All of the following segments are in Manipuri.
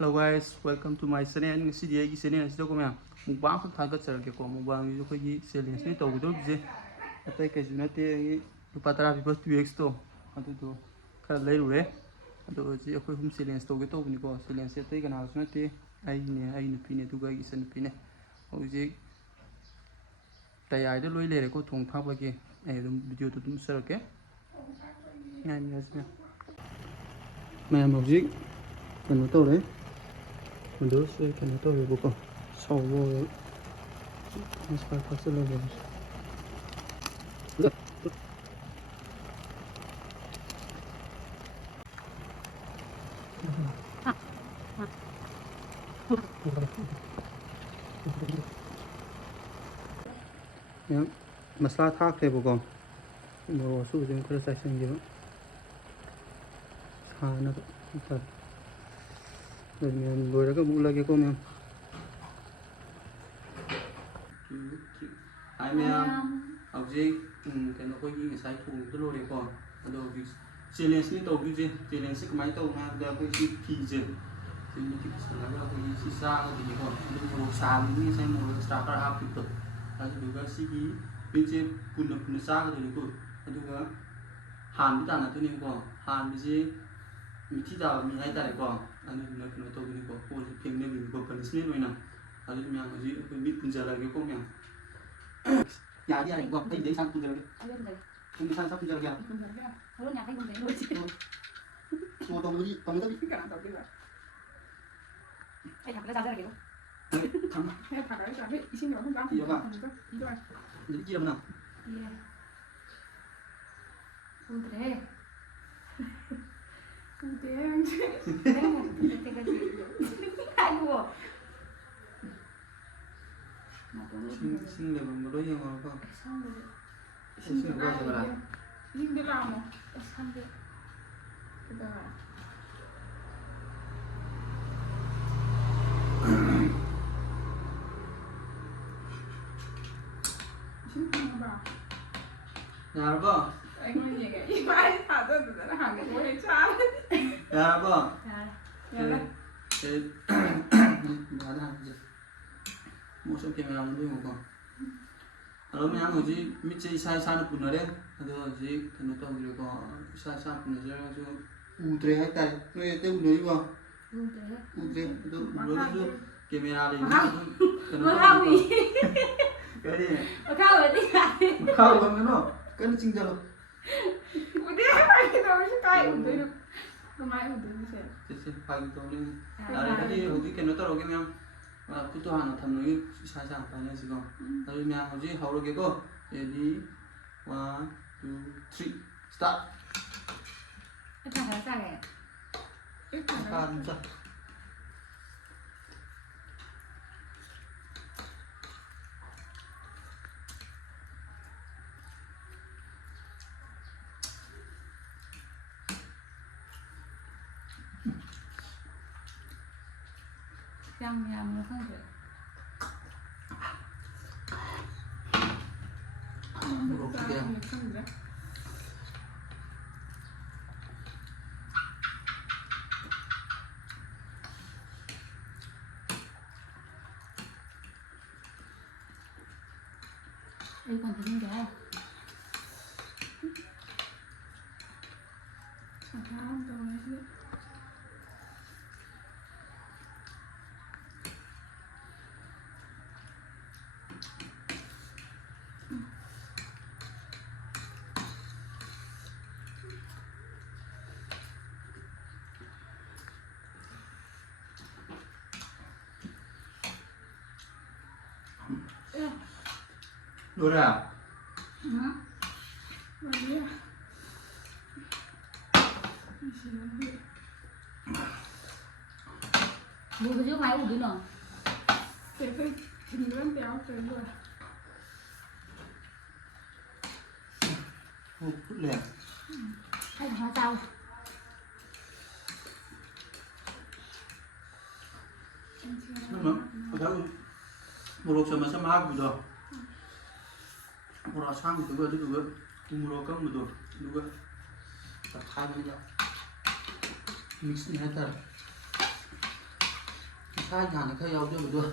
Hello guys, welcome to my channel. Ngasi dia channel asida ko mya mukbang khak thagat charage ko mukbang yu ko gi challenge ni tawdo bije atai ka juna te lupa 10 pipa 2x to adu to khara lai rure adu ji ko hum challenge to ge to ni ko challenge te kana suna te ai ne pine tu ga gi san pine hoji tayai de loi lere ko thong phak ba ge ai dum video to dum sar ke ngai ni asme mẹ hoji kanu to re Menurut saya kan itu ya bukan sawo masalah pasal lagi. Ya masalah tak ya bukan. Mau suruh jangan kerasa sendiri. Sana tu. Dan boleh ke buat lagi kau ni. Hai mẹ, học gì? Cái nó có gì sai thủ tôi rồi đấy con. Đầu việc challenge này tàu cái gì? Challenge cái máy tàu mà đều có gì kỳ gì? Thì mình chỉ sẽ nói là cái gì xa cái gì con. Đừng một xa mình sẽ một start up được. Rồi juga sih cái gì punya xa cái gì con. Juga hàn cái nào thế này con. Hàn cái gì? Mình chỉ đạo mình hay tại con. Anh nó tàu cái con. Cô phim này mình có punishment rồi nè. Rồi mình làm cái gì? Mình biết punja lagi con nhỉ? Nhà đi anh gọi đấy sang punja lagi. Ini sang punja lagi. Kalau nyata yang penting lucu. Mau tong lagi, tong itu. Enggak tahu juga. Thằng nó ra ra kiểu. Thằng. Thằng cái sao biết xin rồi không dám. Iya Pak. Itu kan. Jadi kira mana? Iya. Putri. Putri. Aduh. Sing để mà đối nhau không? Xong rồi. Sing để bao giờ là? Nhưng đi làm mà. Xong rồi. Bây giờ Nhà đó anh nói gì cái mai thả tôi từ nó hàng cái bố này cha Nhà đó nhà đó Nhà đó Mua xong kèm làm đi một con Ở đó mình gì mít chơi sai nó bùn ở đây Ở gì cái nó tao rồi có sai bùn ở đây cho Udre hay tay nó ấy tên udre không? Udre Udre camera lên nó không gì cái gì nó không là gì này không không cái nó chinh cho nó udah apa đâu sih kayak udah lumayan udah bisa Jadi pagi tu ni, hari tadi hoji kena tahu lagi memang kebutuhan thằng nói sai sai phải nhớ gì không? Hari memang hoji hậu lagi ko, jadi 1, 2, 3, start. cái thằng nó sao vậy cái thằng nó Kan sah. Yum nó không được không được đây còn thấy như thế à? Không đâu đấy chứ. Đúng rồi à? Bố cái trước máy của đứa nào? Thế thôi, hình luôn béo tới rồi. Phút lẻ. Hay là hoa tao? Murok sama-sama gitu. Murah sang juga murah kan betul juga. Terkait aja. Mix nih tar. khai nhà này khai dầu cho mình đưa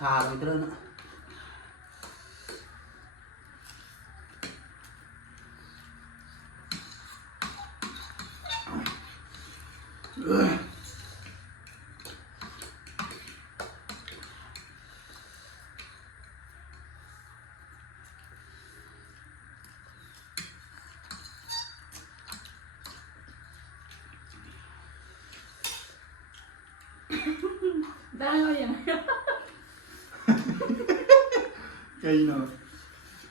xà rồi tới nữa Đang ngồi vậy. cây nào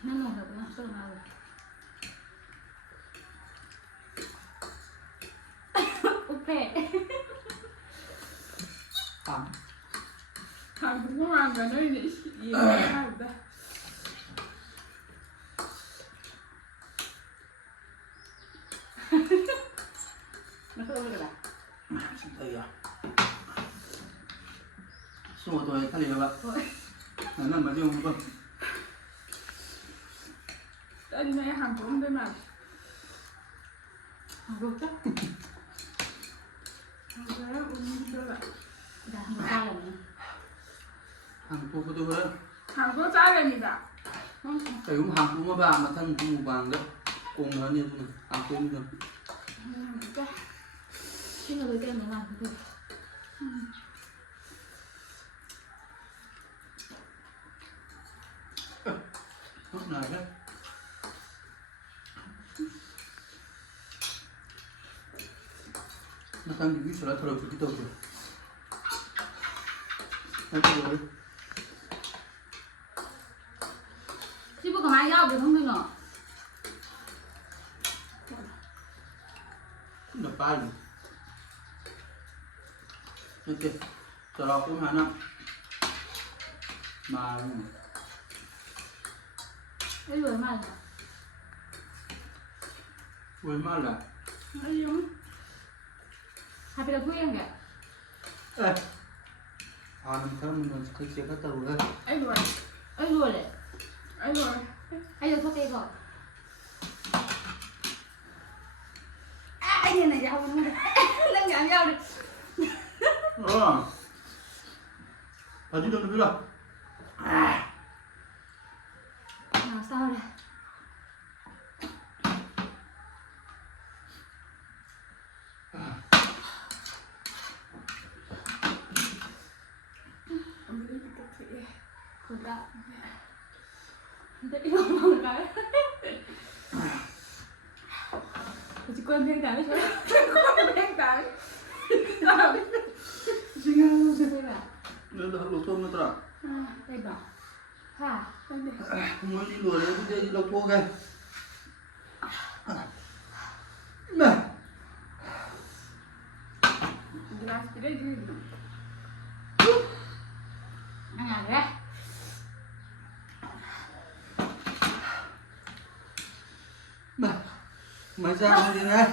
Nó ngồi được nó sao nào rồi. Ok. tắm Hàng cũng không ăn cả nơi này gì ăn ta. Nó không được à? xin thầy à xong rồi thay liền bạn nó nằm ở riêng không Anh này hàng cũng bên mà. Không được chắc. Hàng cái uống đưa lại. Dạ, không sao là gì. hàng cô có tôi đấy Hàng có trái lên gì cả. cái cũng hàng cũng có vàng mà thân cũng màu vàng đấy cùng nó như thế hàng cũng được Ok. Cái người tên nó làm cái gì? lúc này đấy nó tăng những cái số là thay đổi cái tàu rồi nó rồi Chứ bữa có ai giao được không mình hả? nó bay rồi ok cho nó cũng hai năm mà Cái người mà với mà là Ai uống. hai bên là quý em kìa. ê nằm không mình sẽ chơi cái tàu đấy Anh rồi. Ơi rồi đấy. Anh rồi. Anh rồi thoát tay rồi. À, anh này giao luôn đấy. Đang giảm giao đi. ở chứ đâu được rồi Nào sao đây? Ông đi cà phê. Không đã. Đấy không cái. Chỉ quên thêm cái nữa. Không đen cái. Sao đi. xin nghe Đây là nó là lột thôm nó rồi đây bảo. Hả? Đây đi. mới đi lùa đấy đi lột thô kìa này Glass cái đấy đi. Ăn à đấy. mày ra đi nghe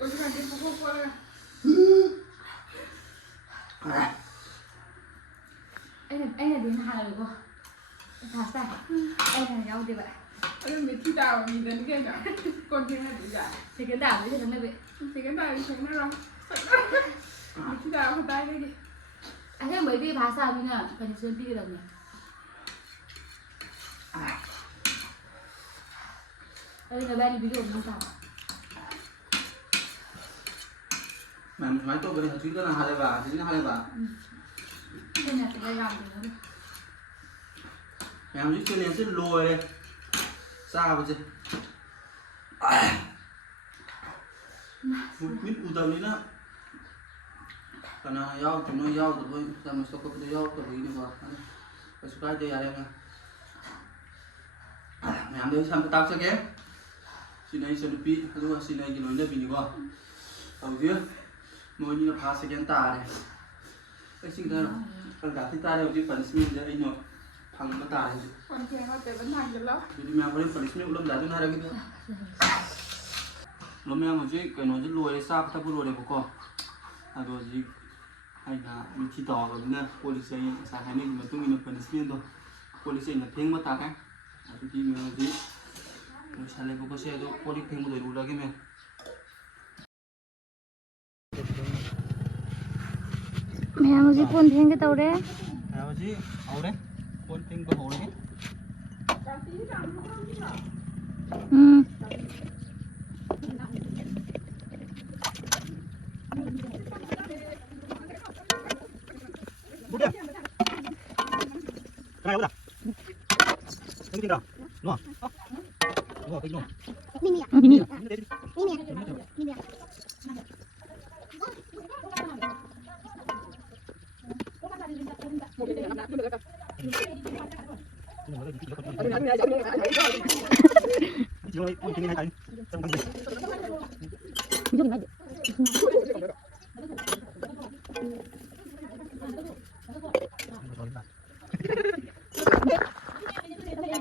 Có cái gì không qua đây. Anh là đến Hà được không? Thả sai. Anh là nhau đi vậy. Anh mới thi đào nhìn đến cái nào. Còn cái này bị giả. Thì cái đảo đấy thì thằng này vậy. Thì cái này chúng nó rồi. Mới thi đào không tay đây đi. Anh thấy mấy đi phá sao như nào? Cần sơn đi được nhỉ? Đây là ba đi ví dụ như sao? mày tôi cái này chính là hai bà chính là hai bà Đây là cái làm thì nó được. mày làm chứ lên rất lùi đây sao vậy chứ một mít u tàu đi nữa còn là dao chúng nó dao thôi sao mà sao có cái dao cái gì nữa cái số cái đây à đây nè mày làm đây xem tao sẽ kém xin này xin pi đúng xin này cái nói là vì quoi tàu chứ mỗi như là phá sẽ kén tà này cái gì đó còn cả thì ta đều chỉ phần xin để anh nội thằng nó tà này Còn cái nó tới vẫn hàng được lắm. jadi memang boleh phần xin belum dah tu ada gitu belum yang aja cái nó rất lùi đấy sao ta lùi đấy có rồi gì hay là mình chỉ tỏ rồi nha police xã hai mình mà tôi mình phần xin thôi police là tiếng mất ta cái thì mình gì mình sẽ lấy có xe đó police tiếng một đời đủ là cái mình Mẹ ngồi dưới phun thêm cái tàu đấy. Nào chứ, hậu đấy. Con tinh có hậu đấy. Ừ. Bút đi. Cái này bút à? Cái gì đâu? Đúng không? Đúng rồi, cái gì? Mimi. Mimi. Mimi.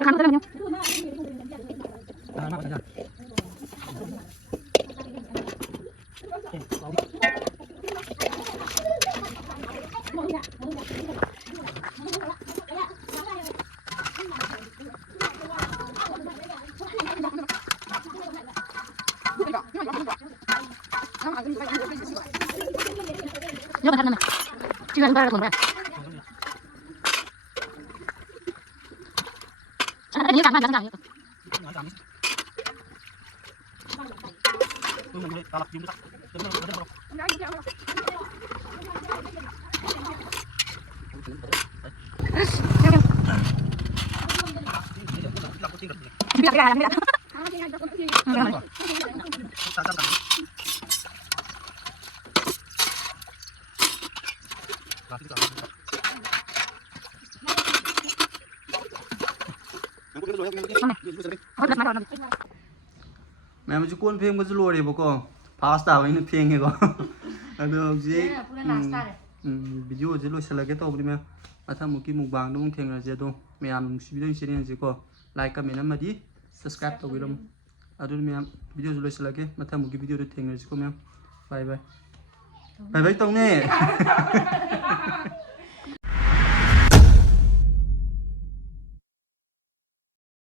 Kamu tadi Jangan kan nama. Jangan barang pun. Ini kan jangan jangan. Mẹ mà chú cuốn phim có chú lùa đi bố cô. Pasta với nước phim kìa cô. Được gì? Video chú lùa sẽ là cái tổ đi mẹ. Mà thăm một cái mục bảng đúng không là gì đâu. Mẹ làm video sẽ đi gì cô. Like comment mà đi. Subscribe tổ video. Aduh mẹ video chú lùa sẽ là cái. Mà thăm một cái video được thiền là gì cô mẹ. Bye bye. Bye bye tông nè.